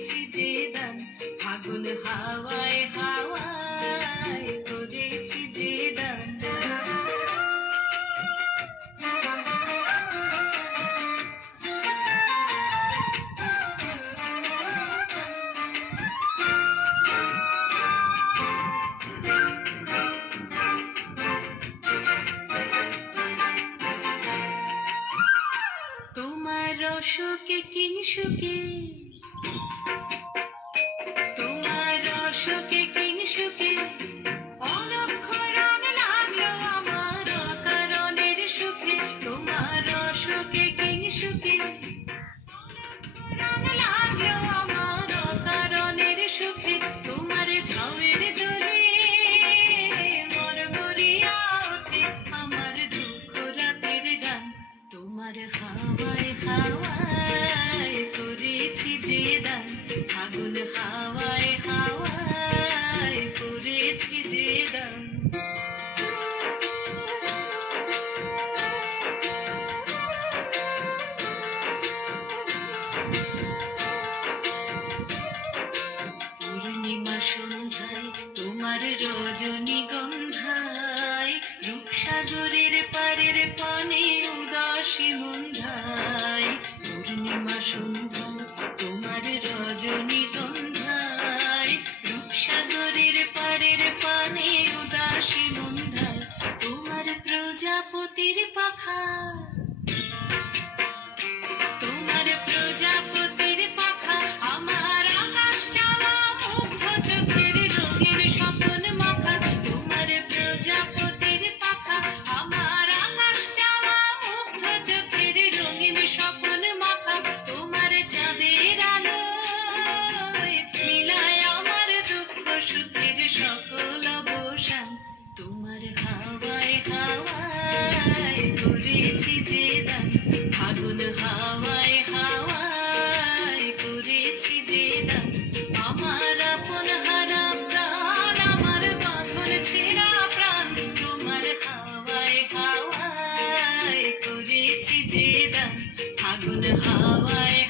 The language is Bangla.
করেছি যে দান, ফাগুন হাওয়ায় হাওয়ায় করেছি যে দান। তোমার রসকে কিংসুকে, তোমার রসকে কিংসুকে অলক্ষ রং লাগলো আমার অকারণের সুখে। তোমার রসকে কিংসুকে রং লাগলো আমার অকারণের সুখে। তোমার ঝাউয়ের দোলে মরমরিয়া ওঠে আমার দুঃখ রাতের গান। তোমার হাওয়ায় হাওয়ায় করেছি যে দান, ফাগুন হাওয়ায় হাওয়ায় করেছি যে দান। পূর্ণিমা সন্ধ্যায় তোমার রজনীগন্ধায়, রূপসাগরের পারের পানে উদাসী মন্ধায়। পূর্ণিমা সন্ধ্যায় তোমার রজনীগন্ধায়, রূপসাগরের পারের পানে উদাসী মন্ধায়। তোমার প্রজাপতির পাখা, তোমার প্রজাপতির পাখা আমার আকাশ চাওয়া মুগ্ধ চোখের রঙের স্বপ্ন মাখা। তোমার প্রজাপতির পাখা আমার আকাশ চাওয়া মুগ্ধ চোখের রঙিন স্বপ্ন মাখা। তোমার চাঁদের আলোয় মিলায় আমার দুঃখ সুখের সকল অবসান। তোমার হাওয়ায় হাওয়ায় করেছি যে দান, ফাগুন হাওয়ায় হাওয়ায় করেছি যে দান। আমার আপন হারা প্রাণ, আমার বাঁধন ছেঁড়া প্রাণ, তোমার হাওয়ায় হাওয়ায় করেছি যে দান, ফাগুন হাওয়ায়